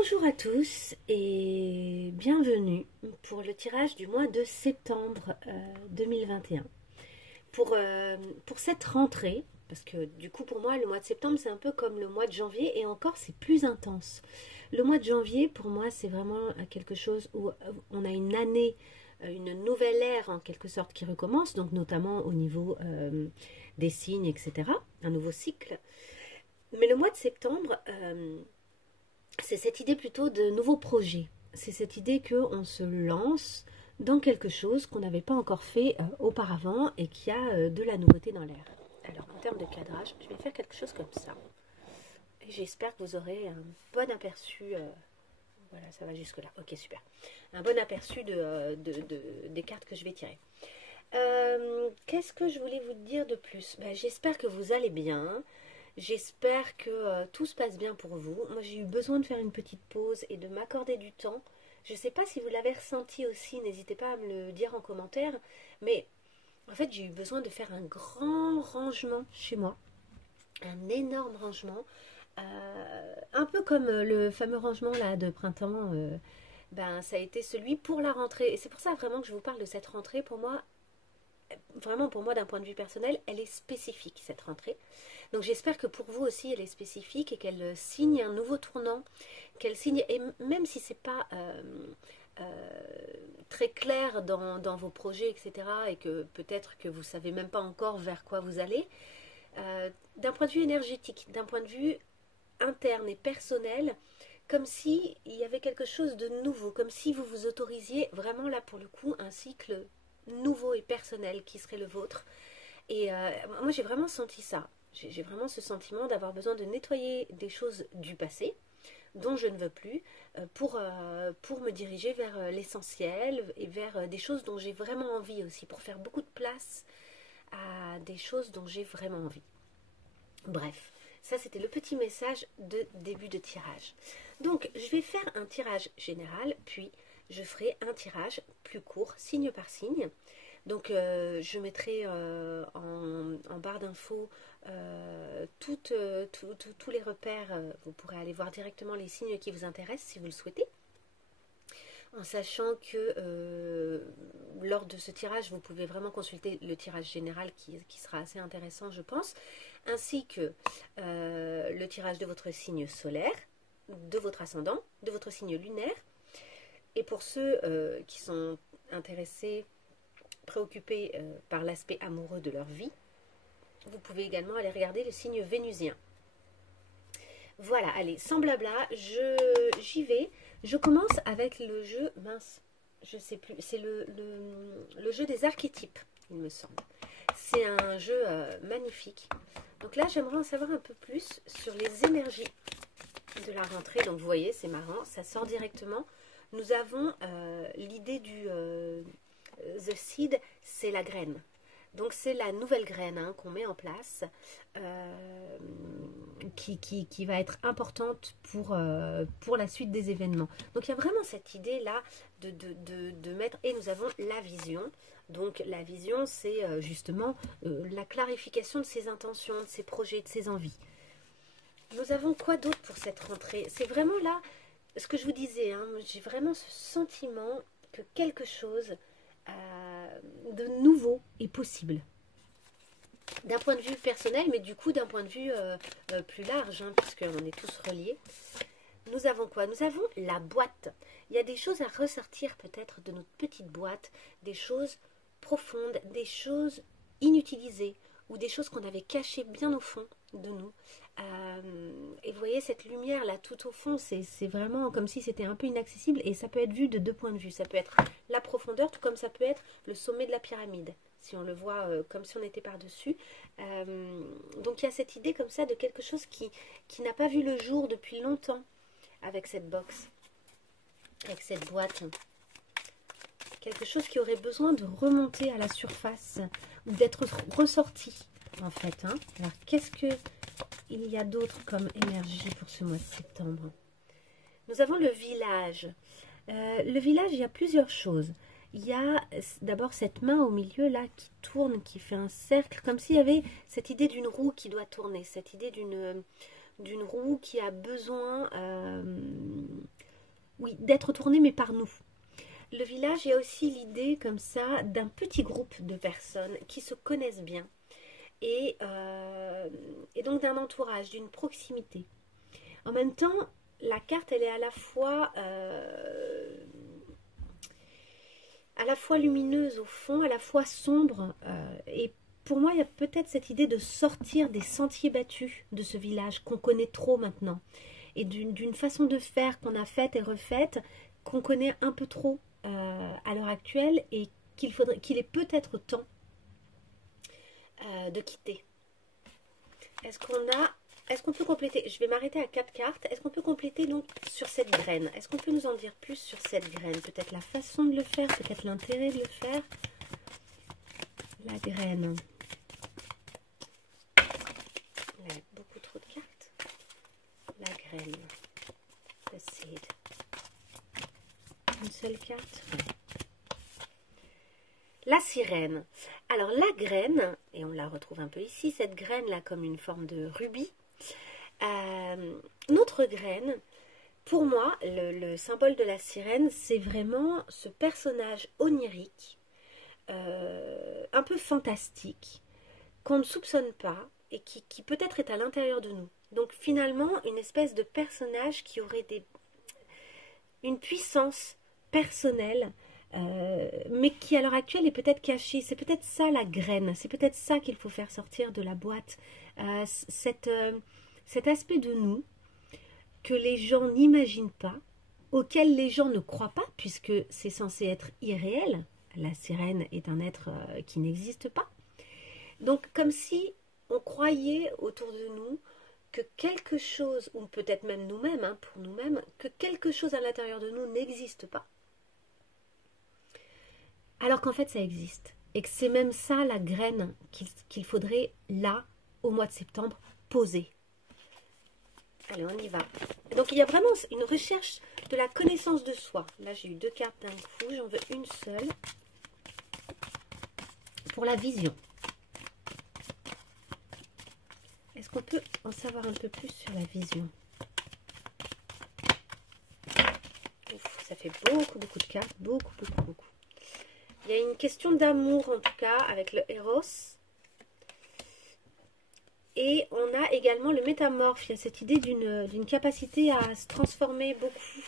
Bonjour à tous et bienvenue pour le tirage du mois de septembre 2021. Pour cette rentrée, parce que du coup pour moi le mois de septembre c'est un peu comme le mois de janvier et encore c'est plus intense. Le mois de janvier pour moi c'est vraiment quelque chose où on a une année, une nouvelle ère en quelque sorte qui recommence, donc notamment au niveau des signes, etc. Un nouveau cycle. Mais le mois de septembre... c'est cette idée plutôt de nouveaux projets. C'est cette idée qu'on se lance dans quelque chose qu'on n'avait pas encore fait auparavant et qui a de la nouveauté dans l'air. Alors en termes de cadrage, je vais faire quelque chose comme ça. Et j'espère que vous aurez un bon aperçu. Voilà, ça va jusque là. Ok, super. Un bon aperçu des cartes que je vais tirer. Qu'est-ce que je voulais vous dire de plus? J'espère que vous allez bien. J'espère que tout se passe bien pour vous. Moi, j'ai eu besoin de faire une petite pause et de m'accorder du temps. Je ne sais pas si vous l'avez ressenti aussi, n'hésitez pas à me le dire en commentaire. Mais en fait, j'ai eu besoin de faire un grand rangement chez moi. Un énorme rangement. Un peu comme le fameux rangement là de printemps. Ça a été celui pour la rentrée. Et c'est pour ça vraiment que je vous parle de cette rentrée. Pour moi, vraiment pour moi d'un point de vue personnel, elle est spécifique cette rentrée. Donc j'espère que pour vous aussi elle est spécifique et qu'elle signe un nouveau tournant, qu'elle signe, et même si c'est pas très clair dans vos projets, etc., et que peut-être que vous savez même pas encore vers quoi vous allez, d'un point de vue énergétique, d'un point de vue interne et personnel, comme si il y avait quelque chose de nouveau, comme si vous vous autorisiez vraiment là pour le coup un cycle nouveau et personnel qui serait le vôtre. Et moi j'ai vraiment senti ça. J'ai vraiment ce sentiment d'avoir besoin de nettoyer des choses du passé dont je ne veux plus pour me diriger vers l'essentiel et vers des choses dont j'ai vraiment envie aussi, pour faire beaucoup de place à des choses dont j'ai vraiment envie. Bref, ça c'était le petit message de début de tirage. Donc je vais faire un tirage général, puis je ferai un tirage plus court, signe par signe. Donc je mettrai en barre d'infos tous les repères. Vous pourrez aller voir directement les signes qui vous intéressent si vous le souhaitez. En sachant que lors de ce tirage, vous pouvez vraiment consulter le tirage général qui sera assez intéressant, je pense, ainsi que le tirage de votre signe solaire, de votre ascendant, de votre signe lunaire. Et pour ceux qui sont intéressés, préoccupés par l'aspect amoureux de leur vie, vous pouvez également aller regarder le signe vénusien. Voilà, allez, sans blabla, j'y vais. Je commence avec le jeu, mince, je sais plus, c'est le jeu des archétypes, il me semble. C'est un jeu magnifique. Donc là, j'aimerais en savoir un peu plus sur les énergies de la rentrée. Donc vous voyez, c'est marrant, ça sort directement. Nous avons l'idée du... The seed, c'est la graine. Donc c'est la nouvelle graine qu'on met en place qui va être importante pour la suite des événements. Donc il y a vraiment cette idée là de mettre, et nous avons la vision. Donc la vision c'est justement la clarification de ses intentions, de ses projets, de ses envies. Nous avons quoi d'autre pour cette rentrée? C'est vraiment là ce que je vous disais, j'ai vraiment ce sentiment que quelque chose de nouveau est possible. D'un point de vue personnel, mais du coup d'un point de vue plus large, puisqu'on est tous reliés. Nous avons quoi? Nous avons la boîte. Il y a des choses à ressortir peut-être de notre petite boîte, des choses profondes, des choses inutilisées, ou des choses qu'on avait cachées bien au fond de nous. Et vous voyez cette lumière là tout au fond, c'est vraiment comme si c'était un peu inaccessible, et ça peut être vu de deux points de vue. Ça peut être la profondeur, tout comme ça peut être le sommet de la pyramide, si on le voit comme si on était par-dessus. Donc il y a cette idée comme ça de quelque chose qui n'a pas vu le jour depuis longtemps avec cette box, avec cette boîte. Quelque chose qui aurait besoin de remonter à la surface ou d'être ressorti en fait. Alors qu'est-ce que il y a d'autre comme énergie pour ce mois de septembre? Nous avons le village. Le village, il y a plusieurs choses. Il y a d'abord cette main au milieu là qui tourne, qui fait un cercle, comme s'il y avait cette idée d'une roue qui doit tourner, cette idée d'une roue qui a besoin oui, d'être tourné, mais par nous. Le village, il y a aussi l'idée comme ça d'un petit groupe de personnes qui se connaissent bien et donc d'un entourage, d'une proximité. En même temps, la carte, elle est à la fois lumineuse au fond, à la fois sombre. Et pour moi, il y a peut-être cette idée de sortir des sentiers battus de ce village qu'on connaît trop maintenant. Et d'une façon de faire qu'on a faite et refaite, qu'on connaît un peu trop à l'heure actuelle et qu'il est peut-être temps de quitter. Est-ce qu'on peut compléter? Je vais m'arrêter à 4 cartes. Est-ce qu'on peut compléter donc sur cette graine? Est-ce qu'on peut nous en dire plus sur cette graine? Peut-être la façon de le faire, peut-être l'intérêt de le faire. La graine. Il y a beaucoup trop de cartes. La graine. The seed. Une seule carte. La sirène. Alors la graine, et on la retrouve un peu ici, cette graine là comme une forme de rubis. Notre graine, pour moi, le symbole de la sirène, c'est vraiment ce personnage onirique, un peu fantastique, qu'on ne soupçonne pas et qui peut-être est à l'intérieur de nous. Donc finalement, une espèce de personnage qui aurait une puissance personnelle, mais qui à l'heure actuelle est peut-être cachée. C'est peut-être ça la graine, c'est peut-être ça qu'il faut faire sortir de la boîte. Cet aspect de nous que les gens n'imaginent pas, auquel les gens ne croient pas, puisque c'est censé être irréel. La sirène est un être qui n'existe pas. Donc comme si on croyait autour de nous que quelque chose, ou peut-être même nous-mêmes, hein, pour nous-mêmes, que quelque chose à l'intérieur de nous n'existe pas. Alors qu'en fait ça existe. Et que c'est même ça la graine qu'il faudrait là, au mois de septembre, poser. Allez, on y va. Donc, il y a vraiment une recherche de la connaissance de soi. Là, j'ai eu 2 cartes d'un coup. J'en veux une seule. Pour la vision. Est-ce qu'on peut en savoir un peu plus sur la vision? Ouf, ça fait beaucoup de cartes. Beaucoup. Il y a une question d'amour, en tout cas, avec le Eros. Et on a également le métamorphe. Il y a cette idée d'une capacité à se transformer beaucoup,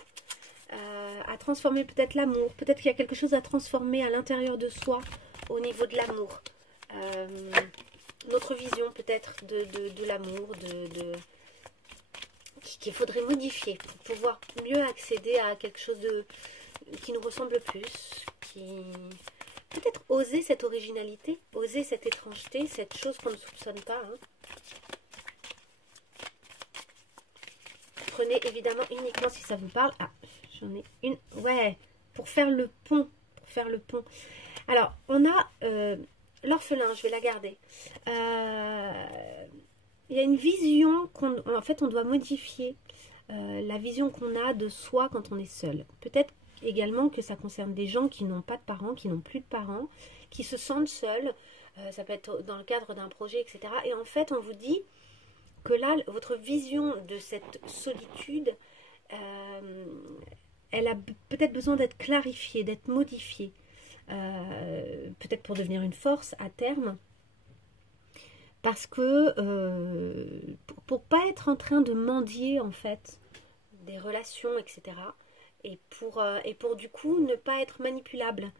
à transformer peut-être l'amour. Peut-être qu'il y a quelque chose à transformer à l'intérieur de soi au niveau de l'amour. Notre vision peut-être de l'amour, qu'il faudrait modifier pour pouvoir mieux accéder à quelque chose qui nous ressemble plus, peut-être oser cette originalité, oser cette étrangeté, cette chose qu'on ne soupçonne pas. Hein. Prenez évidemment uniquement si ça vous parle. Ah, j'en ai une. Ouais, pour faire le pont. Alors, on a l'orphelin, je vais la garder. Il y a une vision en fait, on doit modifier la vision qu'on a de soi quand on est seul. Peut-être également que ça concerne des gens qui n'ont pas de parents, qui n'ont plus de parents, qui se sentent seuls. Ça peut être dans le cadre d'un projet, etc. Et en fait, on vous dit que là, votre vision de cette solitude, elle a peut-être besoin d'être clarifiée, d'être modifiée. Peut-être pour devenir une force à terme. Parce que pour pas être en train de mendier en fait des relations, etc. Et pour du coup ne pas être manipulable.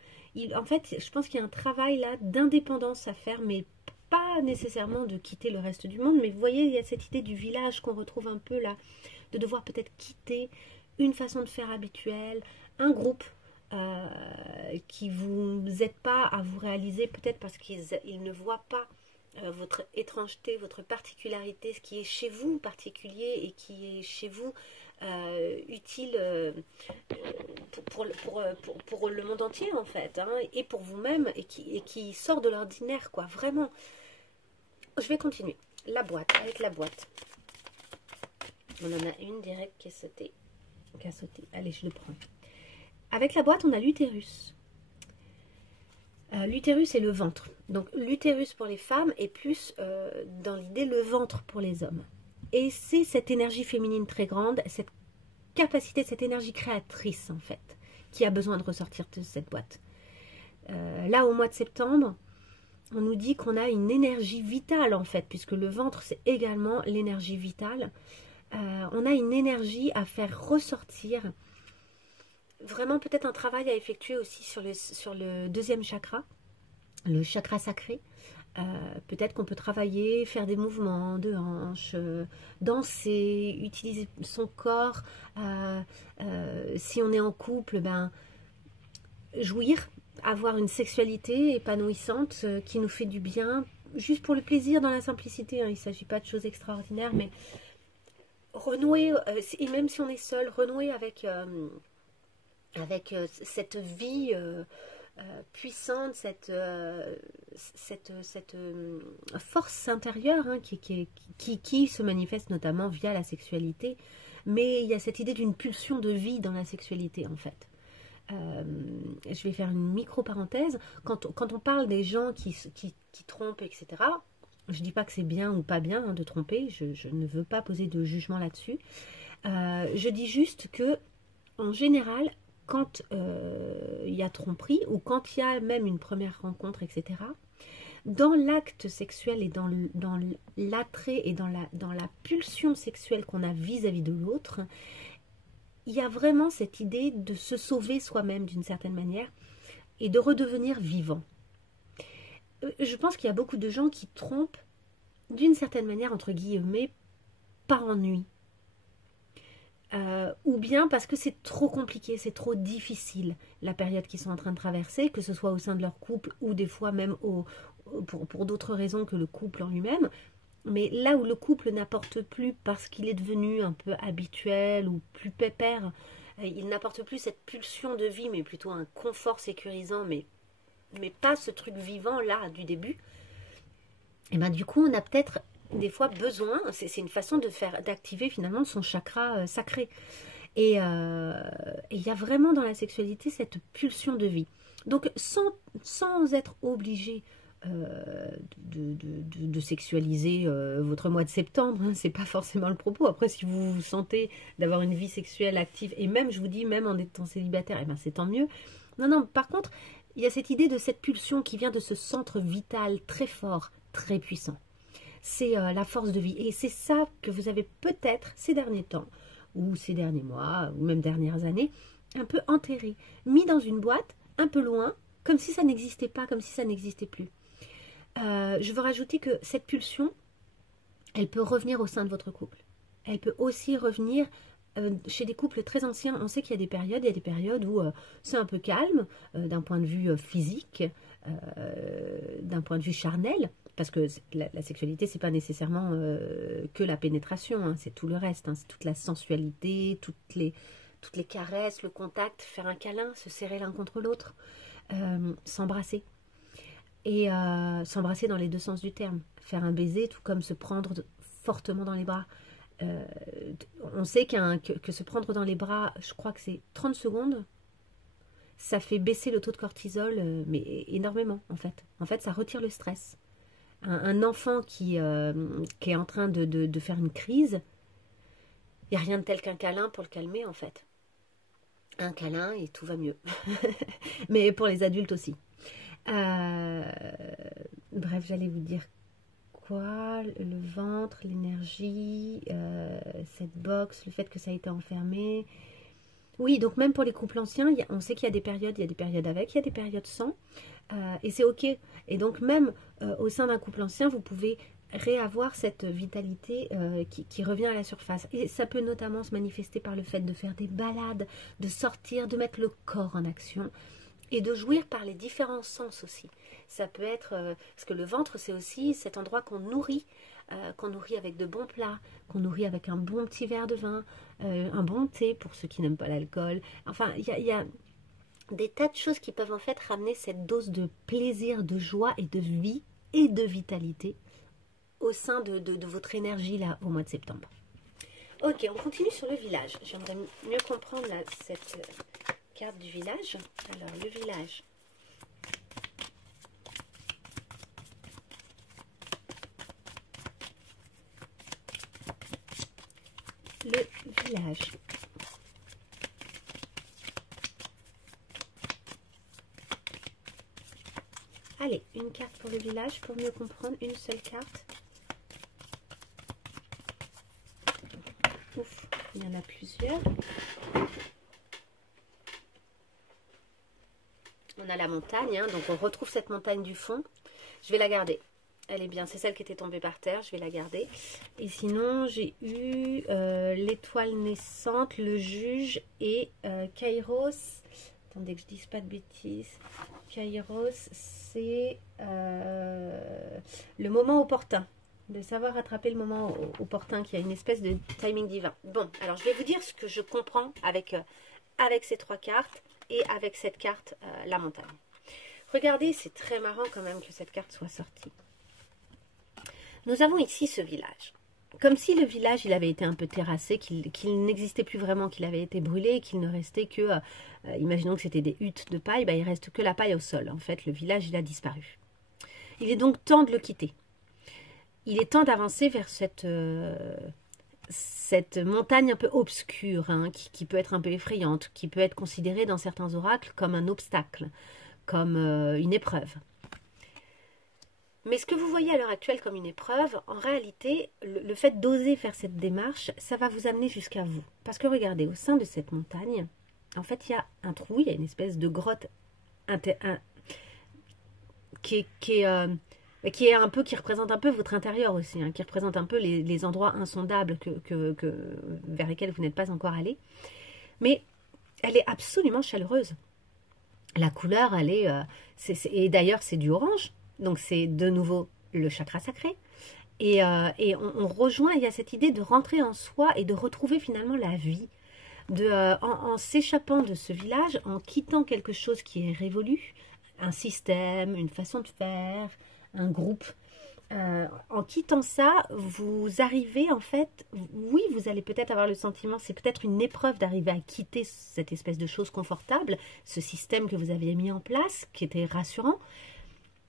En fait, je pense qu'il y a un travail là d'indépendance à faire, mais pas nécessairement de quitter le reste du monde. Mais vous voyez, il y a cette idée du village qu'on retrouve un peu là, de devoir peut-être quitter une façon de faire habituelle, un groupe qui vous aide pas à vous réaliser, peut-être parce qu'ils ne voient pas votre étrangeté, votre particularité, ce qui est chez vous particulier et qui est chez vous utile pour le monde entier en fait, hein, et pour vous-même, et qui sort de l'ordinaire, quoi, vraiment. Je vais continuer. La boîte, avec la boîte. On en a une directe qui a sauté. Allez, je le prends. Avec la boîte, on a l'utérus. L'utérus est le ventre. Donc l'utérus pour les femmes est plus dans l'idée le ventre pour les hommes. Et c'est cette énergie féminine très grande, cette capacité, cette énergie créatrice en fait, qui a besoin de ressortir de cette boîte. Là, au mois de septembre, on nous dit qu'on a une énergie vitale en fait, puisque le ventre c'est également l'énergie vitale. On a une énergie à faire ressortir. Vraiment peut-être un travail à effectuer aussi sur le deuxième chakra, le chakra sacré. Peut-être qu'on peut travailler, faire des mouvements de hanches, danser, utiliser son corps. Si on est en couple, ben, jouir, avoir une sexualité épanouissante qui nous fait du bien, juste pour le plaisir dans la simplicité. Hein. Il ne s'agit pas de choses extraordinaires, mais renouer, et même si on est seul, renouer avec cette vie puissante, cette force intérieure hein, qui se manifeste notamment via la sexualité. Mais il y a cette idée d'une pulsion de vie dans la sexualité en fait. Je vais faire une micro-parenthèse. Quand on parle des gens qui trompent, etc., je ne dis pas que c'est bien ou pas bien hein, de tromper, je ne veux pas poser de jugement là-dessus. Je dis juste que, en général, quand il y a tromperie ou quand il y a même une première rencontre, etc., dans l'acte sexuel et dans l'attrait et dans la pulsion sexuelle qu'on a vis-à-vis de l'autre, il y a vraiment cette idée de se sauver soi-même d'une certaine manière et de redevenir vivant. Je pense qu'il y a beaucoup de gens qui trompent d'une certaine manière, entre guillemets, par ennui. Ou bien parce que c'est trop compliqué, c'est trop difficile la période qu'ils sont en train de traverser, que ce soit au sein de leur couple ou des fois même pour d'autres raisons que le couple en lui-même. Mais là où le couple n'apporte plus parce qu'il est devenu un peu habituel ou plus pépère, il n'apporte plus cette pulsion de vie, mais plutôt un confort sécurisant, mais pas ce truc vivant là du début. Et ben du coup, on a peut-être des fois besoin, c'est une façon d'activer finalement son chakra sacré. Et il y a vraiment dans la sexualité cette pulsion de vie. Donc sans être obligé de sexualiser votre mois de septembre, hein, c'est pas forcément le propos. Après, si vous vous sentez d'avoir une vie sexuelle active, et même, je vous dis, même en étant célibataire, eh ben, c'est tant mieux. Non, par contre, il y a cette idée de cette pulsion qui vient de ce centre vital très fort, très puissant. C'est la force de vie. Et c'est ça que vous avez peut-être ces derniers temps, ou ces derniers mois, ou même dernières années, un peu enterré, mis dans une boîte, un peu loin, comme si ça n'existait pas, comme si ça n'existait plus. Je veux rajouter que cette pulsion, elle peut revenir au sein de votre couple. Elle peut aussi revenir chez des couples très anciens. On sait qu'il y a des périodes où c'est un peu calme d'un point de vue physique, d'un point de vue charnel, parce que la sexualité, c'est pas nécessairement que la pénétration, hein, c'est tout le reste, hein, c'est toute la sensualité, toutes les caresses, le contact, faire un câlin, se serrer l'un contre l'autre, s'embrasser. Et s'embrasser dans les deux sens du terme, faire un baiser, tout comme se prendre fortement dans les bras. On sait que se prendre dans les bras, je crois que c'est 30 secondes, ça fait baisser le taux de cortisol, mais énormément en fait. En fait, ça retire le stress. Un enfant qui est en train de faire une crise, il n'y a rien de tel qu'un câlin pour le calmer en fait. Un câlin et tout va mieux. Mais pour les adultes aussi. Bref, j'allais vous dire quoi, le ventre, l'énergie, cette box, le fait que ça a été enfermé. Oui, donc même pour les couples anciens, on sait qu'il y a des périodes avec, il y a des périodes sans, et c'est ok. Et donc même au sein d'un couple ancien, vous pouvez réavoir cette vitalité qui revient à la surface. Et ça peut notamment se manifester par le fait de faire des balades, de sortir, de mettre le corps en action. Et de jouir par les différents sens aussi. Ça peut être, parce que le ventre c'est aussi cet endroit qu'on nourrit avec de bons plats, qu'on nourrit avec un bon petit verre de vin, un bon thé pour ceux qui n'aiment pas l'alcool. Enfin, il y a des tas de choses qui peuvent en fait ramener cette dose de plaisir, de joie et de vie et de vitalité au sein de votre énergie là au mois de septembre. Ok, on continue sur le village. J'aimerais mieux comprendre là, cette carte du village. Alors, le village. Le village. Allez, une carte pour le village, pour mieux comprendre, une seule carte. Ouf, il y en a plusieurs. On a la montagne, hein, donc on retrouve cette montagne du fond. Je vais la garder. Elle est bien, c'est celle qui était tombée par terre, je vais la garder. Et sinon, j'ai eu l'étoile naissante, le juge et Kairos. Attendez que je dise pas de bêtises. Kairos, c'est le moment opportun. De savoir attraper le moment opportun, qui a une espèce de timing divin. Bon, alors je vais vous dire ce que je comprends avec ces 3 cartes et avec cette carte, la montagne. Regardez, c'est très marrant quand même que cette carte soit sortie. Nous avons ici ce village. Comme si le village, il avait été un peu terrassé, qu'il n'existait plus vraiment, qu'il avait été brûlé, qu'il ne restait que, imaginons que c'était des huttes de paille, il ne reste que la paille au sol. En fait, le village, il a disparu. Il est donc temps de le quitter. Il est temps d'avancer vers cette montagne un peu obscure, hein, qui peut être un peu effrayante, qui peut être considérée dans certains oracles comme un obstacle, comme une épreuve. Mais ce que vous voyez à l'heure actuelle comme une épreuve, en réalité, le fait d'oser faire cette démarche, ça va vous amener jusqu'à vous. Parce que regardez, au sein de cette montagne, en fait, il y a un trou, il y a une espèce de grotte qui représente un peu votre intérieur aussi, hein, qui représente un peu les endroits insondables vers lesquels vous n'êtes pas encore allé. Mais elle est absolument chaleureuse. La couleur, elle est... et d'ailleurs, c'est du orange. Donc, c'est de nouveau le chakra sacré. Et on rejoint, il y a cette idée de rentrer en soi et de retrouver finalement la vie. En s'échappant de ce village, en quittant quelque chose qui est révolu, un système, une façon de faire, un groupe. En quittant ça, vous arrivez en fait, oui, vous allez peut-être avoir le sentiment, c'est peut-être une épreuve d'arriver à quitter cette espèce de chose confortable, ce système que vous aviez mis en place, qui était rassurant.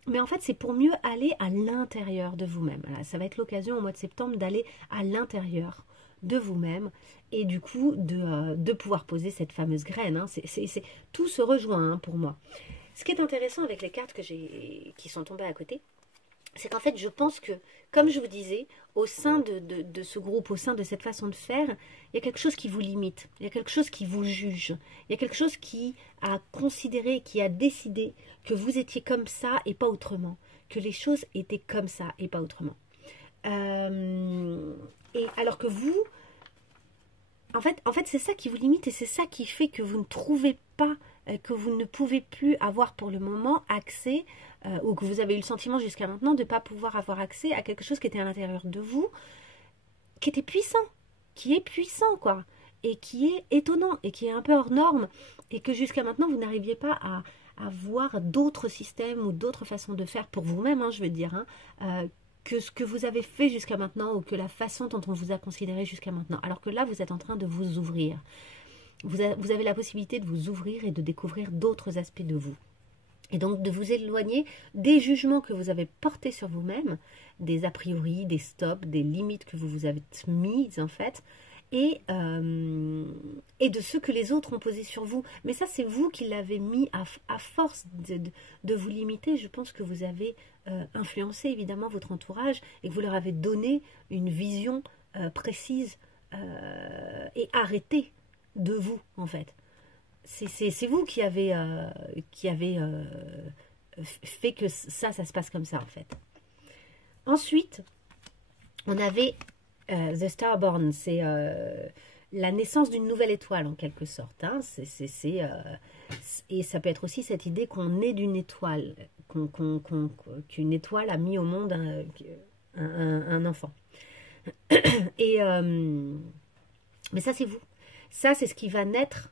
Mais en fait, c'est pour mieux aller à l'intérieur de vous-même. Voilà, ça va être l'occasion au mois de septembre d'aller à l'intérieur de vous-même et du coup de pouvoir poser cette fameuse graine. Hein. Tout se rejoint, hein, pour moi. Ce qui est intéressant avec les cartes qui sont tombées à côté, c'est qu'en fait, je pense que, comme je vous disais, au sein de ce groupe, au sein de cette façon de faire, il y a quelque chose qui vous limite, il y a quelque chose qui vous juge, il y a quelque chose qui a considéré, qui a décidé que vous étiez comme ça et pas autrement, que les choses étaient comme ça et pas autrement. Et alors que vous, en fait c'est ça qui vous limite et c'est ça qui fait que vous ne trouvez pas, que vous ne pouvez plus avoir pour le moment accès, ou que vous avez eu le sentiment jusqu'à maintenant de ne pas pouvoir avoir accès à quelque chose qui était à l'intérieur de vous, qui était puissant, qui est puissant, quoi, et qui est étonnant, et qui est un peu hors norme, et que jusqu'à maintenant, vous n'arriviez pas à voir d'autres systèmes ou d'autres façons de faire pour vous-même, hein, je veux dire, hein, que ce que vous avez fait jusqu'à maintenant, ou que la façon dont on vous a considéré jusqu'à maintenant. Alors que là, vous êtes en train de vous ouvrir. Vous avez la possibilité de vous ouvrir et de découvrir d'autres aspects de vous. Et donc de vous éloigner des jugements que vous avez portés sur vous-même, des a priori, des stops, des limites que vous vous avez mises en fait, et de ceux que les autres ont posés sur vous. Mais ça, c'est vous qui l'avez mis à force de vous limiter. Je pense que vous avez influencé évidemment votre entourage et que vous leur avez donné une vision précise et arrêtée de vous en fait. C'est vous qui avez fait que ça se passe comme ça en fait. Ensuite, on avait The Starborn, c'est la naissance d'une nouvelle étoile en quelque sorte. Hein. Et ça peut être aussi cette idée qu'on est d'une étoile, qu'une étoile a mis au monde un enfant. Mais ça c'est vous. Ça c'est ce qui va naître.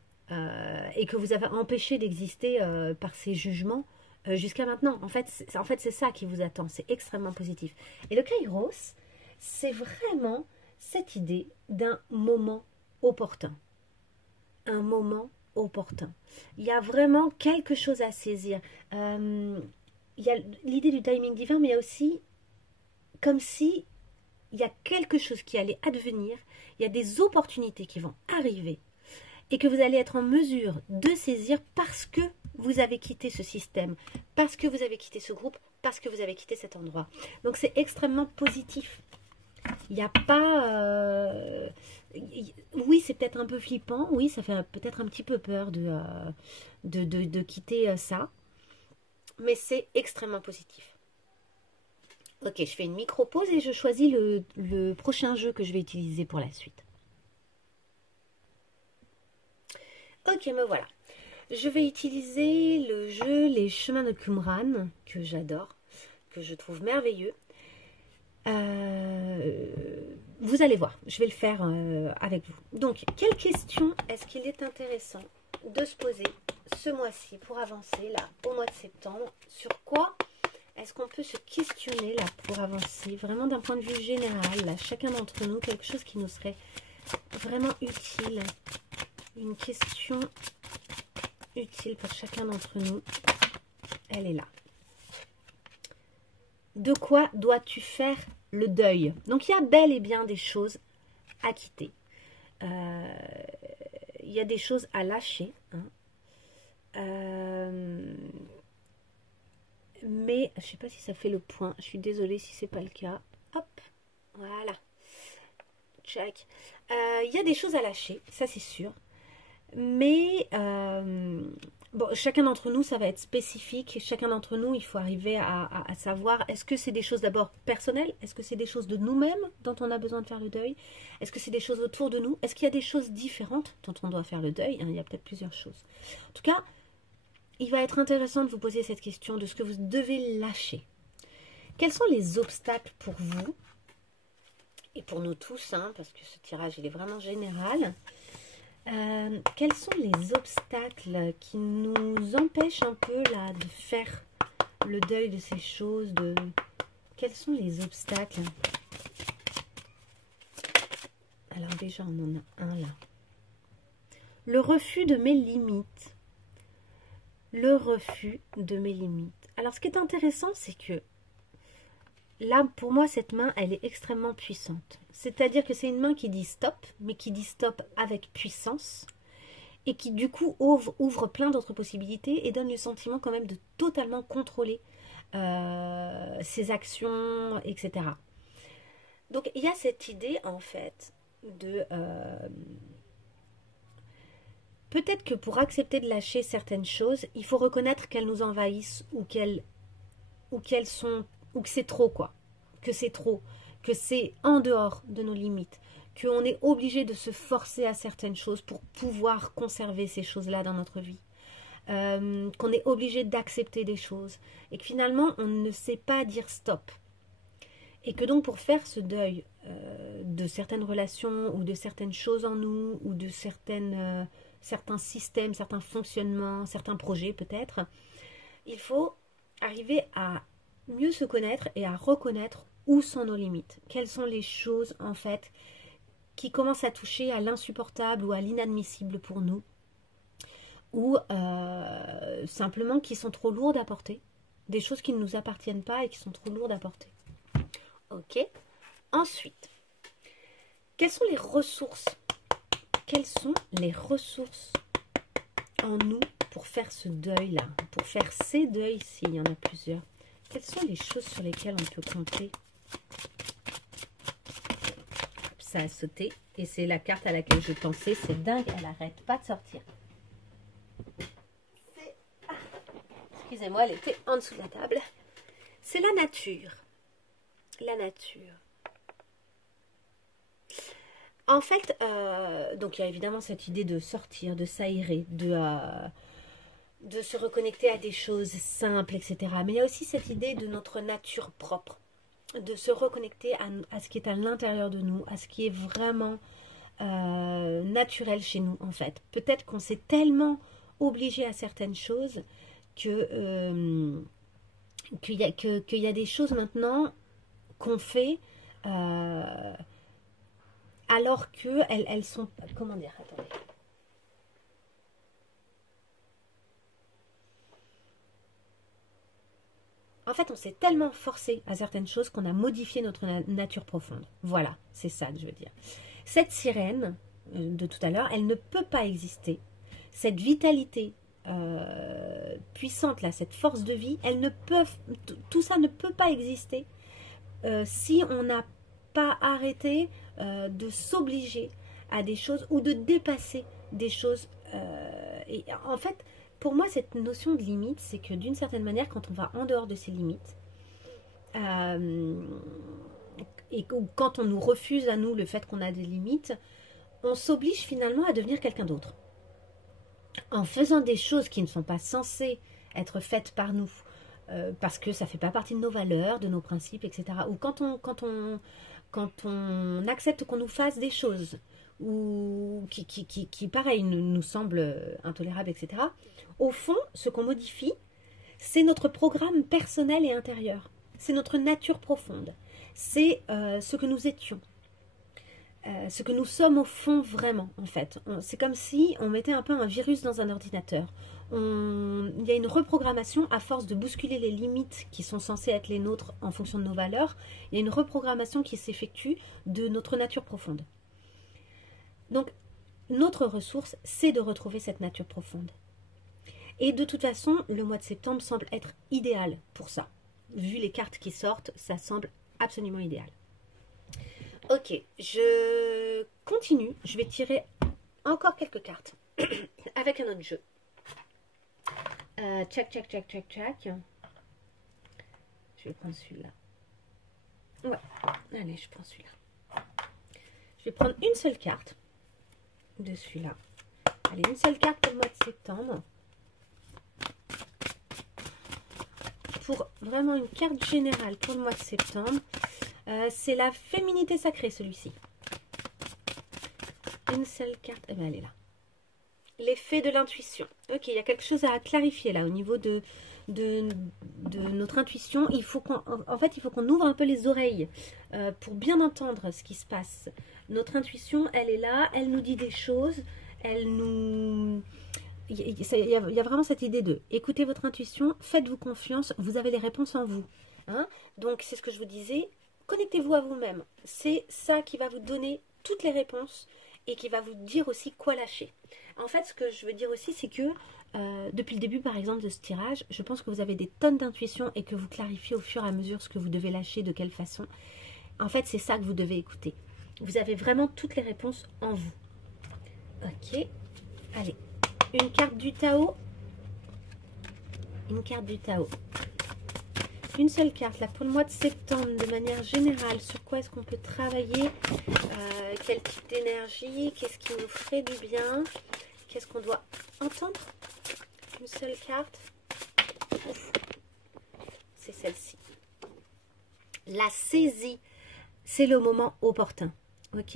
Et que vous avez empêché d'exister par ces jugements jusqu'à maintenant. En fait, c'est ça qui vous attend. C'est extrêmement positif. Et le Kairos, c'est vraiment cette idée d'un moment opportun. Un moment opportun. Il y a vraiment quelque chose à saisir. Il y a l'idée du timing divin, mais il y a aussi comme si il y a quelque chose qui allait advenir. Il y a des opportunités qui vont arriver. et que vous allez être en mesure de saisir parce que vous avez quitté ce système, parce que vous avez quitté ce groupe, parce que vous avez quitté cet endroit. Donc c'est extrêmement positif. Il n'y a pas... oui, c'est peut-être un peu flippant, oui, ça fait peut-être un petit peu peur de quitter ça, mais c'est extrêmement positif. Ok, je fais une micro-pause et je choisis le prochain jeu que je vais utiliser pour la suite. Ok, me voilà. Je vais utiliser le jeu Les Chemins de Qumran, que j'adore, que je trouve merveilleux. Vous allez voir, je vais le faire avec vous. Donc, quelle question est-ce qu'il est intéressant de se poser ce mois-ci pour avancer, là, au mois de septembre? Sur quoi est-ce qu'on peut se questionner, là, pour avancer, vraiment d'un point de vue général, là, chacun d'entre nous, quelque chose qui nous serait vraiment utile? Une question utile pour chacun d'entre nous, elle est là. De quoi dois-tu faire le deuil? Donc il y a bel et bien des choses à quitter. Il y a des choses à lâcher. Hein. Mais je ne sais pas si ça fait le point. Je suis désolée si ce n'est pas le cas. Hop, voilà. Check. Il y a des choses à lâcher, ça c'est sûr. Mais bon, chacun d'entre nous, ça va être spécifique. Chacun d'entre nous, il faut arriver à savoir, est-ce que c'est des choses d'abord personnelles? Est-ce que c'est des choses de nous-mêmes dont on a besoin de faire le deuil? Est-ce que c'est des choses autour de nous? Est-ce qu'il y a des choses différentes dont on doit faire le deuil? Il y a peut-être plusieurs choses. En tout cas, il va être intéressant de vous poser cette question de ce que vous devez lâcher. Quels sont les obstacles pour vous? Et pour nous tous, hein, parce que ce tirage, il est vraiment général. Quels sont les obstacles qui nous empêchent un peu là de faire le deuil de ces choses? Quels sont les obstacles? Alors déjà, on en a un là. Le refus de mes limites. Le refus de mes limites. Alors ce qui est intéressant, c'est que là, pour moi, cette main, elle est extrêmement puissante. C'est-à-dire que c'est une main qui dit stop, mais qui dit stop avec puissance, et qui, du coup, ouvre plein d'autres possibilités et donne le sentiment quand même de totalement contrôler ses actions, etc. Donc, il y a cette idée, en fait, de... peut-être que pour accepter de lâcher certaines choses, il faut reconnaître qu'elles nous envahissent ou qu'elles sont... ou que c'est trop, quoi. Que c'est trop, que c'est en dehors de nos limites, qu'on est obligé de se forcer à certaines choses pour pouvoir conserver ces choses-là dans notre vie, qu'on est obligé d'accepter des choses, et que finalement, on ne sait pas dire stop. Et que donc, pour faire ce deuil de certaines relations, ou de certaines choses en nous, ou de certains systèmes, certains fonctionnements, certains projets peut-être, il faut arriver à mieux se connaître et à reconnaître où sont nos limites. Quelles sont les choses, en fait, qui commencent à toucher à l'insupportable ou à l'inadmissible pour nous, ou simplement qui sont trop lourdes à porter, des choses qui ne nous appartiennent pas et qui sont trop lourdes à porter. Ok. Ensuite, quelles sont les ressources? Quelles sont les ressources en nous pour faire ce deuil-là, pour faire ces deuils s'il y en a plusieurs? Quelles sont les choses sur lesquelles on peut compter? Ça a sauté et c'est la carte à laquelle je pensais. C'est dingue, elle n'arrête pas de sortir. Excusez-moi, elle était en dessous de la table. C'est la nature. La nature. En fait, donc il y a évidemment cette idée de sortir, de s'aérer, de se reconnecter à des choses simples, etc. Mais il y a aussi cette idée de notre nature propre, de se reconnecter à ce qui est à l'intérieur de nous, à ce qui est vraiment naturel chez nous, en fait. Peut-être qu'on s'est tellement obligé à certaines choses qu'il y a des choses maintenant qu'on fait alors qu'elles sont... Comment dire? Attendez. En fait, on s'est tellement forcé à certaines choses qu'on a modifié notre nature profonde. Voilà, c'est ça que je veux dire. Cette sirène, de tout à l'heure, elle ne peut pas exister. Cette vitalité puissante, là, cette force de vie, tout ça ne peut pas exister si on n'a pas arrêté de s'obliger à des choses ou de dépasser des choses. Et en fait, pour moi, cette notion de limite, c'est que d'une certaine manière, quand on va en dehors de ces limites, et quand on nous refuse à nous le fait qu'on a des limites, on s'oblige finalement à devenir quelqu'un d'autre. En faisant des choses qui ne sont pas censées être faites par nous, parce que ça ne fait pas partie de nos valeurs, de nos principes, etc. Ou quand on accepte qu'on nous fasse des choses ou qui pareil, nous semblent intolérables, etc. Au fond, ce qu'on modifie, c'est notre programme personnel et intérieur. C'est notre nature profonde. C'est ce que nous étions. Ce que nous sommes au fond vraiment, en fait. C'est comme si on mettait un peu un virus dans un ordinateur. Il y a une reprogrammation à force de bousculer les limites qui sont censées être les nôtres en fonction de nos valeurs. Il y a une reprogrammation qui s'effectue de notre nature profonde. Donc, notre ressource, c'est de retrouver cette nature profonde. Et de toute façon, le mois de septembre semble être idéal pour ça. Vu les cartes qui sortent, ça semble absolument idéal. Ok, je continue. Je vais tirer encore quelques cartes avec un autre jeu. Tchac. Je vais prendre celui-là. Ouais, allez, je prends celui-là. Je vais prendre une seule carte de celui-là. Allez, une seule carte pour le mois de septembre. Pour vraiment une carte générale pour le mois de septembre. C'est la féminité sacrée, celui-ci. Une seule carte. Eh bien, elle est là. L'effet de l'intuition. Ok, il y a quelque chose à clarifier là au niveau de notre intuition. Il faut qu'on ouvre un peu les oreilles pour bien entendre ce qui se passe. Notre intuition, elle est là, elle nous dit des choses, elle nous... Il y a vraiment cette idée de écoutez votre intuition, faites-vous confiance, vous avez les réponses en vous. Hein? Donc, c'est ce que je vous disais, connectez-vous à vous-même. C'est ça qui va vous donner toutes les réponses et qui va vous dire aussi quoi lâcher. En fait, ce que je veux dire aussi, c'est que depuis le début, par exemple, de ce tirage, je pense que vous avez des tonnes d'intuition et que vous clarifiez au fur et à mesure ce que vous devez lâcher, de quelle façon. En fait, c'est ça que vous devez écouter. Vous avez vraiment toutes les réponses en vous. Ok. Allez. Une carte du Tao. Une carte du Tao. Une seule carte, là, pour le mois de septembre, de manière générale. Sur quoi est-ce qu'on peut travailler? Quel type d'énergie? Qu'est-ce qui nous ferait du bien? Qu'est-ce qu'on doit entendre? Une seule carte. C'est celle-ci. La saisie. C'est le moment opportun. Ok?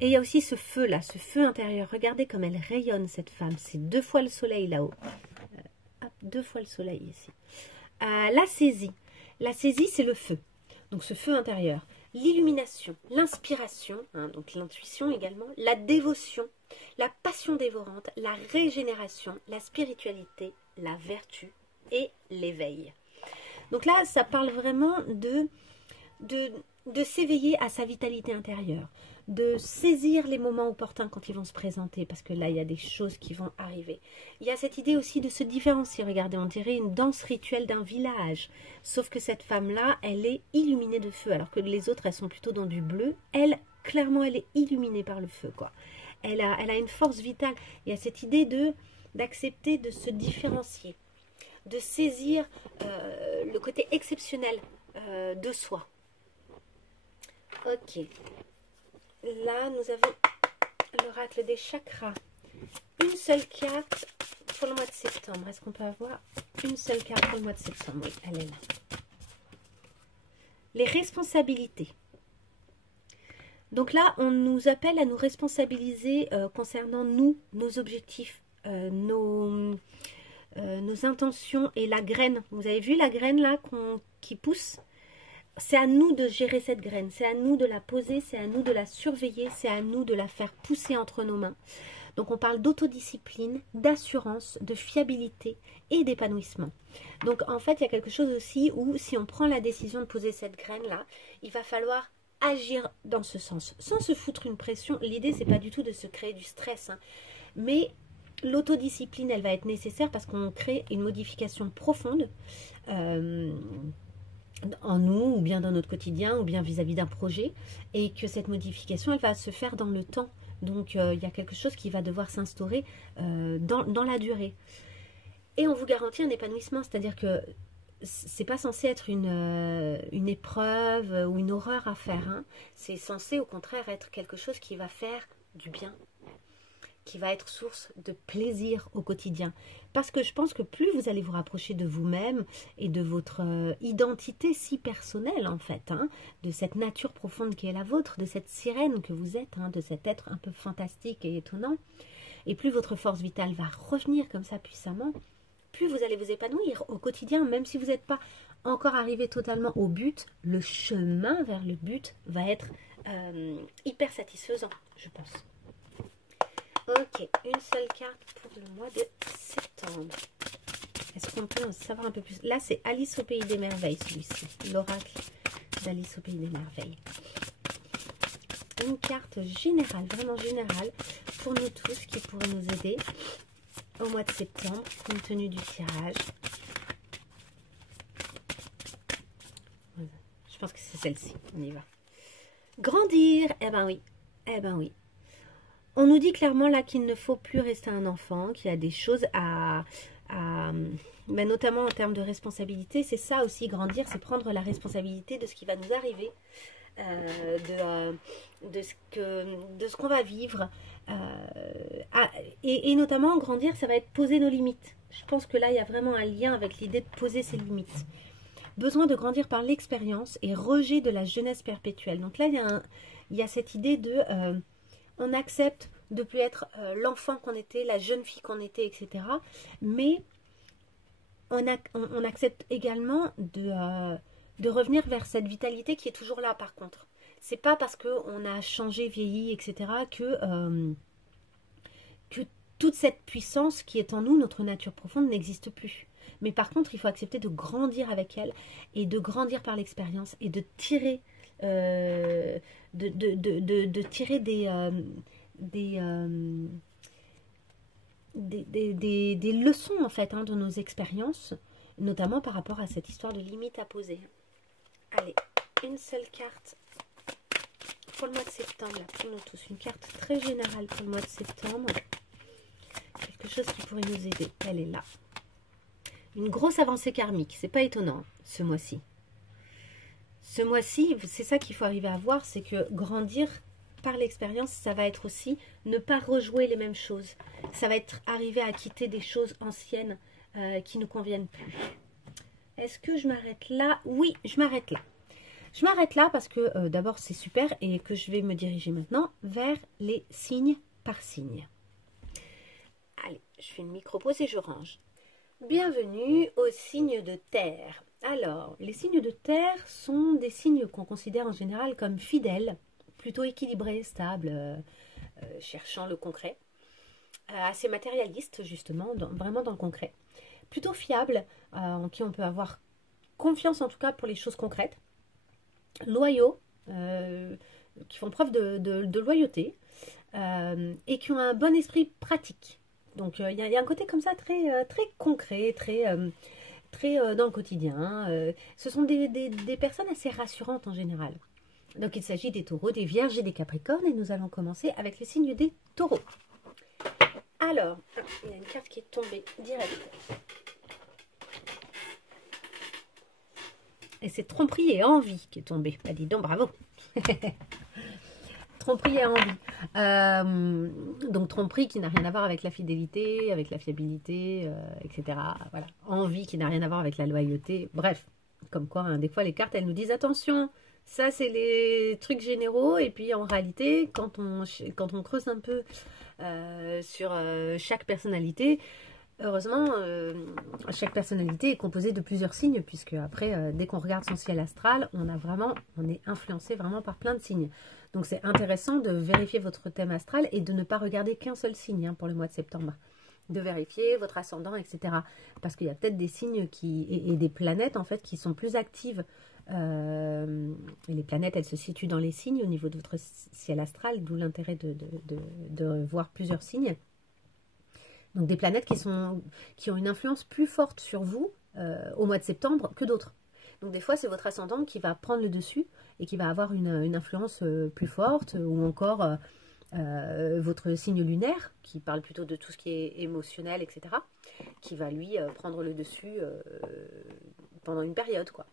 Et il y a aussi ce feu là, ce feu intérieur. Regardez comme elle rayonne cette femme. C'est 2 fois le soleil là-haut. 2 fois le soleil ici. La saisie. La saisie, c'est le feu. Donc ce feu intérieur. L'illumination, l'inspiration, hein, donc l'intuition également, la dévotion, la passion dévorante, la régénération, la spiritualité, la vertu et l'éveil. Donc là, ça parle vraiment de s'éveiller à sa vitalité intérieure, de saisir les moments opportuns quand ils vont se présenter, parce que là, il y a des choses qui vont arriver. Il y a cette idée aussi de se différencier. Regardez, on dirait une danse rituelle d'un village, sauf que cette femme-là, elle est illuminée de feu, alors que les autres, elles sont plutôt dans du bleu. Elle, clairement, elle est illuminée par le feu, quoi. Elle a une force vitale. Il y a cette idée d'accepter de se différencier, de saisir le côté exceptionnel de soi. Ok. Là, nous avons l'oracle des chakras. Une seule carte pour le mois de septembre. Est-ce qu'on peut avoir une seule carte pour le mois de septembre? Oui, elle est là. Les responsabilités. Donc là, on nous appelle à nous responsabiliser concernant nous, nos objectifs, nos intentions et la graine. Vous avez vu la graine là qui pousse? C'est à nous de gérer cette graine, c'est à nous de la poser, c'est à nous de la surveiller, c'est à nous de la faire pousser entre nos mains. Donc on parle d'autodiscipline, d'assurance, de fiabilité et d'épanouissement. Donc en fait, il y a quelque chose aussi où si on prend la décision de poser cette graine-là, il va falloir agir dans ce sens, sans se foutre une pression. L'idée, c'est pas du tout de se créer du stress, hein, mais l'autodiscipline, elle va être nécessaire parce qu'on crée une modification profonde en nous, ou bien dans notre quotidien, ou bien vis-à-vis d'un projet, et que cette modification, elle va se faire dans le temps. Donc, il y a quelque chose qui va devoir s'instaurer dans la durée. Et on vous garantit un épanouissement, c'est-à-dire que c'est pas censé être une épreuve ou une horreur à faire, hein. C'est censé au contraire être quelque chose qui va faire du bien, qui va être source de plaisir au quotidien. Parce que je pense que plus vous allez vous rapprocher de vous-même et de votre identité si personnelle en fait, hein, de cette nature profonde qui est la vôtre, de cette sirène que vous êtes, hein, de cet être un peu fantastique et étonnant, et plus votre force vitale va revenir comme ça puissamment, plus vous allez vous épanouir au quotidien, même si vous n'êtes pas encore arrivé totalement au but, le chemin vers le but va être hyper satisfaisant, je pense. Ok, une seule carte pour le mois de septembre. Est-ce qu'on peut en savoir un peu plus? Là, c'est Alice au Pays des Merveilles, celui-ci. L'oracle d'Alice au Pays des Merveilles. Une carte générale, vraiment générale, pour nous tous, qui pourrait nous aider au mois de septembre, compte tenu du tirage. Je pense que c'est celle-ci. On y va. Grandir. Eh ben oui. Eh ben oui. On nous dit clairement là qu'il ne faut plus rester un enfant, qu'il y a des choses mais notamment en termes de responsabilité. C'est ça aussi, grandir, c'est prendre la responsabilité de ce qui va nous arriver, de ce qu'on va vivre. Et notamment, grandir, ça va être poser nos limites. Je pense que là, il y a vraiment un lien avec l'idée de poser ses limites. Besoin de grandir par l'expérience et rejet de la jeunesse perpétuelle. Donc là, il y a cette idée de... on accepte de ne plus être l'enfant qu'on était, la jeune fille qu'on était, etc. Mais on accepte également de revenir vers cette vitalité qui est toujours là par contre. C'est pas parce qu'on a changé, vieilli, etc. que toute cette puissance qui est en nous, notre nature profonde, n'existe plus. Mais par contre, il faut accepter de grandir avec elle et de grandir par l'expérience et de tirer... de tirer des leçons en fait, hein, de nos expériences, notamment par rapport à cette histoire de limite à poser. Allez, une seule carte pour le mois de septembre, là, pour nous tous, une carte très générale pour le mois de septembre, quelque chose qui pourrait nous aider. Elle est là, une grosse avancée karmique, c'est pas étonnant ce mois-ci. Ce mois-ci, c'est ça qu'il faut arriver à voir, c'est que grandir par l'expérience, ça va être aussi ne pas rejouer les mêmes choses. Ça va être arriver à quitter des choses anciennes qui ne nous conviennent plus. Est-ce que je m'arrête là? Oui, je m'arrête là. Je m'arrête là parce que d'abord c'est super et que je vais me diriger maintenant vers les signes par signe. Allez, je fais une micro-pause et je range. Bienvenue aux signes de terre. Alors, les signes de terre sont des signes qu'on considère en général comme fidèles, plutôt équilibrés, stables, cherchant le concret, assez matérialistes justement, vraiment dans le concret, plutôt fiables, en qui on peut avoir confiance en tout cas pour les choses concrètes, loyaux, qui font preuve de loyauté, et qui ont un bon esprit pratique. Donc il y a un côté comme ça très concret, très dans le quotidien. Ce sont des personnes assez rassurantes en général. Donc il s'agit des taureaux, des vierges et des capricornes. Et nous allons commencer avec les signes des taureaux. Alors, il y a une carte qui est tombée direct. Et c'est tromperie et envie qui est tombée. Bah dis donc, bravo. Tromperie et envie. Donc tromperie qui n'a rien à voir avec la fidélité, avec la fiabilité, etc. Voilà. Envie qui n'a rien à voir avec la loyauté. Bref, comme quoi, hein, des fois les cartes, elles nous disent attention, ça c'est les trucs généraux. Et puis en réalité, quand on creuse un peu sur chaque personnalité, heureusement, chaque personnalité est composée de plusieurs signes, puisque après, dès qu'on regarde son ciel astral, on est influencé vraiment par plein de signes. Donc c'est intéressant de vérifier votre thème astral et de ne pas regarder qu'un seul signe, hein, pour le mois de septembre. de vérifier votre ascendant, etc. Parce qu'il y a peut-être des signes et des planètes en fait qui sont plus actives. Et les planètes, elles se situent dans les signes au niveau de votre ciel astral, d'où l'intérêt de voir plusieurs signes. Donc des planètes qui ont une influence plus forte sur vous au mois de septembre que d'autres. Donc des fois, c'est votre ascendant qui va prendre le dessus et qui va avoir une influence plus forte, ou encore votre signe lunaire, qui parle plutôt de tout ce qui est émotionnel, etc., qui va lui prendre le dessus pendant une période, quoi.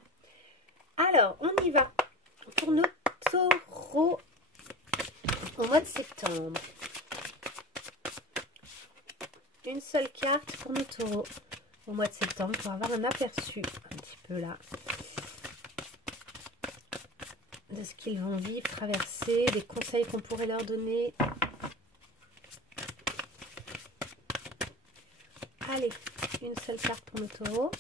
Alors, on y va pour nos taureaux au mois de septembre. Une seule carte pour nos taureaux au mois de septembre pour avoir un aperçu un petit peu là de ce qu'ils vont vivre, traverser, des conseils qu'on pourrait leur donner. Allez, une seule carte pour nos taureaux.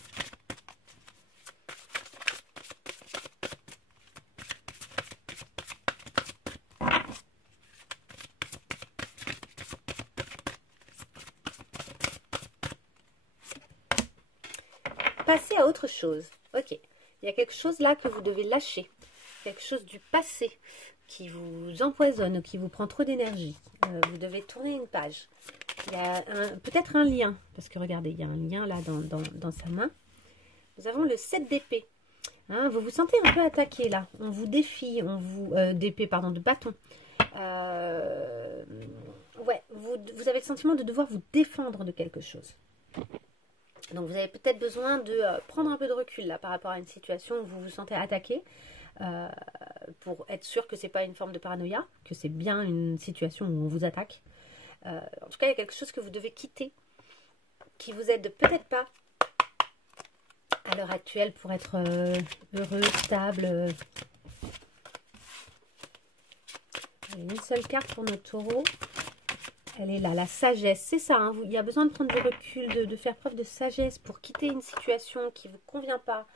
Passer à autre chose. Ok, il y a quelque chose là que vous devez lâcher. Quelque chose du passé qui vous empoisonne ou qui vous prend trop d'énergie. Vous devez tourner une page. Il y a peut-être un lien, parce que regardez, il y a un lien là dans sa main. Nous avons le 7 d'épée. Hein, vous vous sentez un peu attaqué là. On vous défie, d'épée, pardon, de bâton. Ouais, vous avez le sentiment de devoir vous défendre de quelque chose. Donc vous avez peut-être besoin de prendre un peu de recul là par rapport à une situation où vous vous sentez attaqué. Pour être sûr que c'est pas une forme de paranoïa, que c'est bien une situation où on vous attaque. En tout cas, il y a quelque chose que vous devez quitter, qui vous aide peut-être pas à l'heure actuelle pour être heureux, stable. Une seule carte pour notre taureau. Elle est là, la sagesse. C'est ça, hein, il y a besoin de prendre du recul, de faire preuve de sagesse pour quitter une situation qui ne vous convient pas.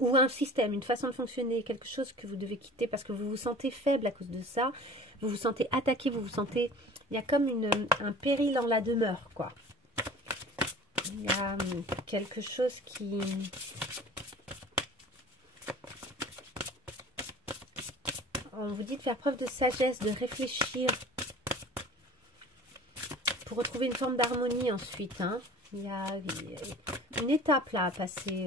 Ou un système, une façon de fonctionner, quelque chose que vous devez quitter parce que vous vous sentez faible à cause de ça, vous vous sentez attaqué, vous vous sentez... Il y a comme un péril en la demeure, quoi. Il y a quelque chose qui... On vous dit de faire preuve de sagesse, de réfléchir pour retrouver une forme d'harmonie ensuite, hein. Il y a une étape là à passer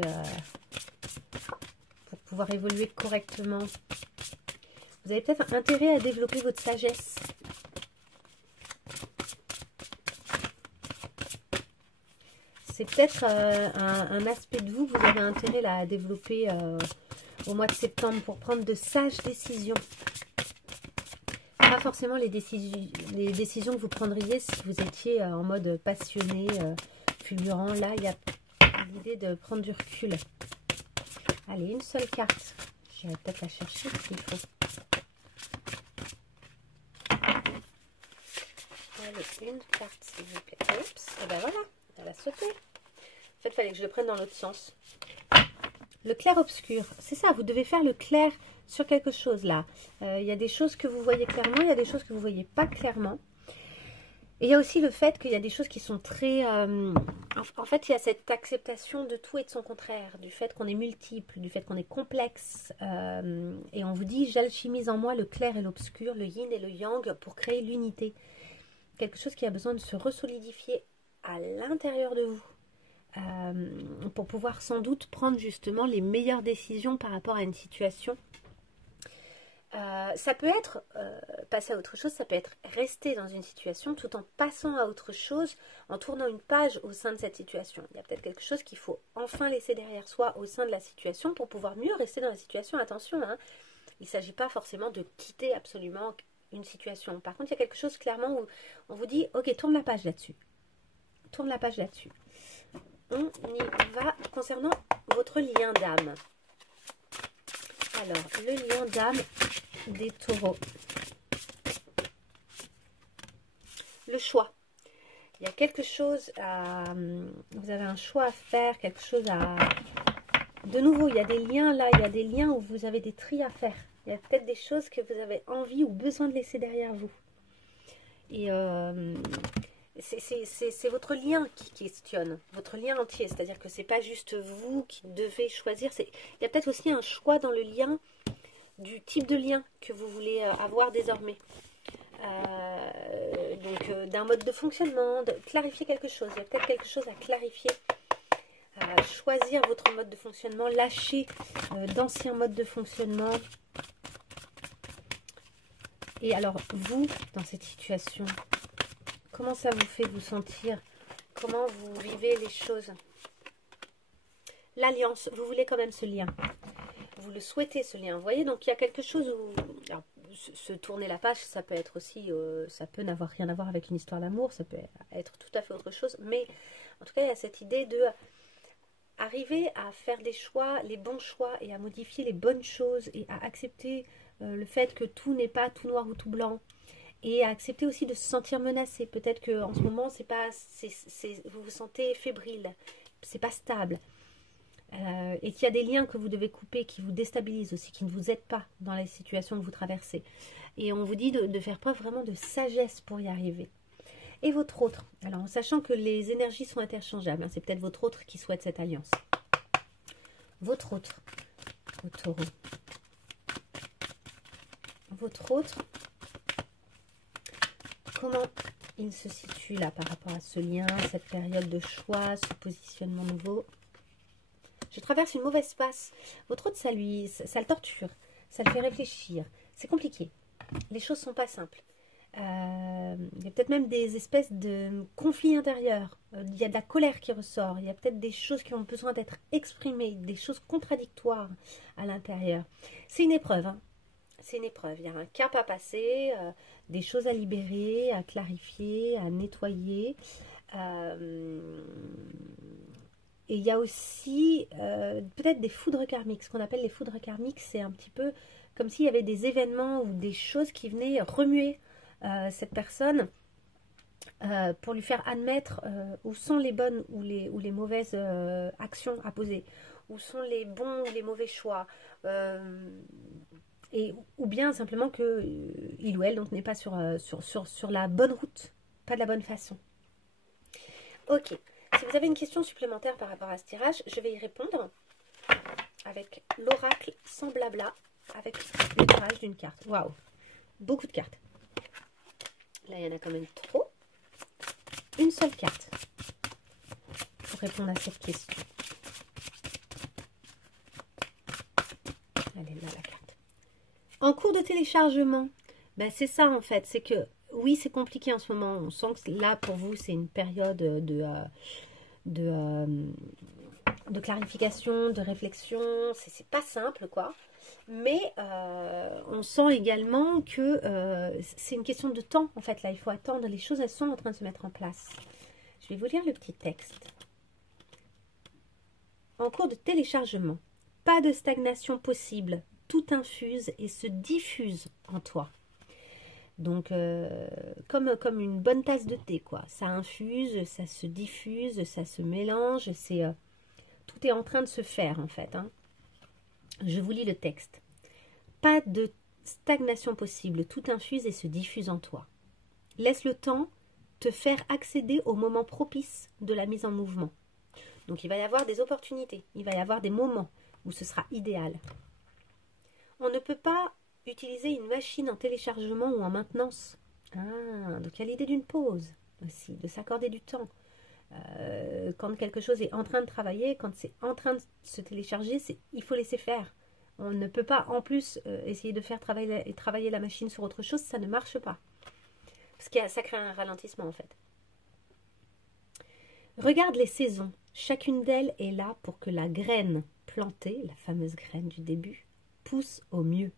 pour pouvoir évoluer correctement. Vous avez peut-être intérêt à développer votre sagesse. C'est peut-être un aspect de vous que vous avez intérêt là, à développer au mois de septembre pour prendre de sages décisions. Pas forcément les décisions que vous prendriez si vous étiez en mode passionné, fulgurant. Là, il y a l'idée de prendre du recul. Allez, une seule carte. J'irai peut-être la chercher s'il faut. Allez, une carte s'il vous plaît. Oups, et ben voilà, elle a sauté. En fait, il fallait que je le prenne dans l'autre sens. Le clair-obscur, c'est ça, vous devez faire le clair sur quelque chose là. Il y a des choses que vous voyez clairement, il y a des choses que vous ne voyez pas clairement. Et il y a aussi le fait qu'il y a des choses qui sont très... en fait, il y a cette acceptation de tout et de son contraire, du fait qu'on est multiple, du fait qu'on est complexe. Et on vous dit, j'alchimise en moi le clair et l'obscur, le yin et le yang pour créer l'unité. Quelque chose qui a besoin de se resolidifier à l'intérieur de vous. Pour pouvoir sans doute prendre justement les meilleures décisions par rapport à une situation. Ça peut être passer à autre chose, ça peut être rester dans une situation tout en passant à autre chose, en tournant une page au sein de cette situation. Il y a peut-être quelque chose qu'il faut enfin laisser derrière soi au sein de la situation pour pouvoir mieux rester dans la situation. Attention, hein, il ne s'agit pas forcément de quitter absolument une situation. Par contre, il y a quelque chose clairement où on vous dit, ok, tourne la page là-dessus. Tourne la page là-dessus. On y va concernant votre lien d'âme. Alors, le lien d'âme des taureaux. Le choix. Il y a quelque chose à... Vous avez un choix à faire, quelque chose à... De nouveau, il y a des liens là, il y a des liens où vous avez des tris à faire. Il y a peut-être des choses que vous avez envie ou besoin de laisser derrière vous. Et C'est votre lien qui questionne, votre lien entier. C'est-à-dire que c'est pas juste vous qui devez choisir. Il y a peut-être aussi un choix dans le lien, du type de lien que vous voulez avoir désormais. Donc d'un mode de fonctionnement, de clarifier quelque chose. Il y a peut-être quelque chose à clarifier. Choisir votre mode de fonctionnement, lâcher d'anciens modes de fonctionnement. Et alors, vous, dans cette situation, comment ça vous fait vous sentir? Comment vous vivez les choses? L'alliance, vous voulez quand même ce lien. Vous le souhaitez, ce lien. Vous voyez, donc il y a quelque chose où... Alors, se tourner la page, ça peut être aussi... ça peut n'avoir rien à voir avec une histoire d'amour, ça peut être tout à fait autre chose. Mais en tout cas, il y a cette idée de... arriver à faire des choix, les bons choix, et à modifier les bonnes choses, et à accepter le fait que tout n'est pas tout noir ou tout blanc, et à accepter aussi de se sentir menacé. Peut-être que en ce moment, vous vous sentez fébrile, c'est pas stable, et qu'il y a des liens que vous devez couper, qui vous déstabilisent aussi, qui ne vous aident pas dans les situations que vous traversez. Et on vous dit de faire preuve vraiment de sagesse pour y arriver. Et votre autre, alors en sachant que les énergies sont interchangeables, hein, c'est peut-être votre autre qui souhaite cette alliance. Votre autre, au taureau. Votre autre, comment il se situe là par rapport à ce lien, cette période de choix, ce positionnement nouveau? Je traverse une mauvaise passe. Votre autre, ça le torture, ça le fait réfléchir. C'est compliqué. Les choses sont pas simples. Il y a peut-être même des espèces de conflits intérieurs. Il y a de la colère qui ressort. Il y a peut-être des choses qui ont besoin d'être exprimées, des choses contradictoires à l'intérieur. C'est une épreuve, hein. C'est une épreuve. Il y a un cap à passer, des choses à libérer, à clarifier, à nettoyer. Et il y a aussi peut-être des foudres karmiques. Ce qu'on appelle les foudres karmiques, c'est un petit peu comme s'il y avait des événements ou des choses qui venaient remuer cette personne pour lui faire admettre où sont les bonnes ou les mauvaises actions à poser, où sont les bons ou les mauvais choix, ou bien simplement que il ou elle donc n'est pas sur la bonne route, pas de la bonne façon. Ok, si vous avez une question supplémentaire par rapport à ce tirage, je vais y répondre avec l'oracle sans blabla, avec le tirage d'une carte. Waouh, beaucoup de cartes. Là, il y en a quand même trop. Une seule carte pour répondre à cette question. Elle est là, la carte. En cours de téléchargement, ben c'est ça en fait. C'est que, oui, c'est compliqué en ce moment. On sent que là, pour vous, c'est une période de clarification, de réflexion. C'est pas simple, quoi. Mais on sent également que c'est une question de temps, en fait. Là, il faut attendre. Les choses, elles sont en train de se mettre en place. Je vais vous lire le petit texte. En cours de téléchargement, pas de stagnation possible. Tout infuse et se diffuse en toi. Donc, comme une bonne tasse de thé, quoi. Ça infuse, ça se diffuse, ça se mélange. Tout est en train de se faire, en fait, hein. Je vous lis le texte. Pas de stagnation possible, tout infuse et se diffuse en toi. Laisse le temps te faire accéder au moment propice de la mise en mouvement. Donc il va y avoir des opportunités, il va y avoir des moments où ce sera idéal. On ne peut pas utiliser une machine en téléchargement ou en maintenance. Donc il y a l'idée d'une pause aussi, de s'accorder du temps. Quand quelque chose est en train de travailler, quand c'est en train de se télécharger, il faut laisser faire. On ne peut pas en plus essayer de faire travailler la machine sur autre chose, ça ne marche pas. Parce que ça crée un ralentissement en fait. Regarde les saisons, chacune d'elles est là pour que la graine plantée, la fameuse graine du début, pousse au mieux.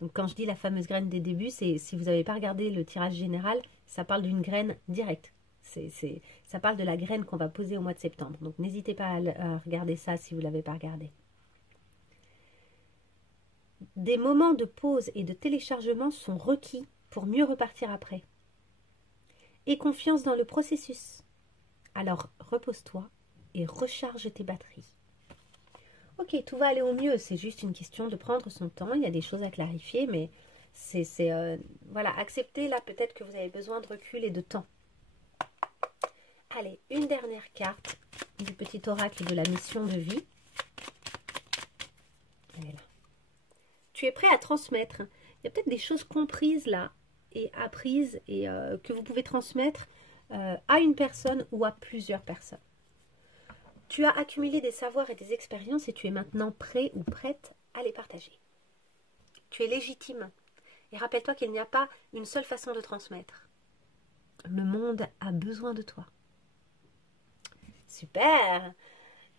Donc quand je dis la fameuse graine des débuts, c'est si vous n'avez pas regardé le tirage général, ça parle d'une graine directe. Ça parle de la graine qu'on va poser au mois de septembre. Donc n'hésitez pas à regarder ça si vous ne l'avez pas regardé. Des moments de pause et de téléchargement sont requis pour mieux repartir après. Aie confiance dans le processus. Alors repose-toi et recharge tes batteries. Ok, tout va aller au mieux. C'est juste une question de prendre son temps. Il y a des choses à clarifier, mais voilà, acceptez là peut-être que vous avez besoin de recul et de temps. Allez, une dernière carte du petit oracle de la mission de vie. Elle est là. Tu es prêt à transmettre. Il y a peut-être des choses comprises là et apprises et que vous pouvez transmettre à une personne ou à plusieurs personnes. Tu as accumulé des savoirs et des expériences et tu es maintenant prêt ou prête à les partager. Tu es légitime. Et rappelle-toi qu'il n'y a pas une seule façon de transmettre. Le monde a besoin de toi. Super!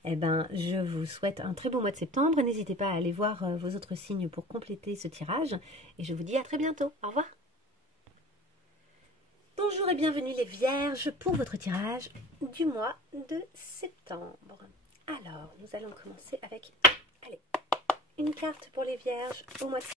Eh bien, je vous souhaite un très beau mois de septembre. N'hésitez pas à aller voir vos autres signes pour compléter ce tirage. Et je vous dis à très bientôt. Au revoir! Bonjour et bienvenue les Vierges pour votre tirage du mois de septembre. Alors, nous allons commencer avec, allez, une carte pour les Vierges au mois de septembre.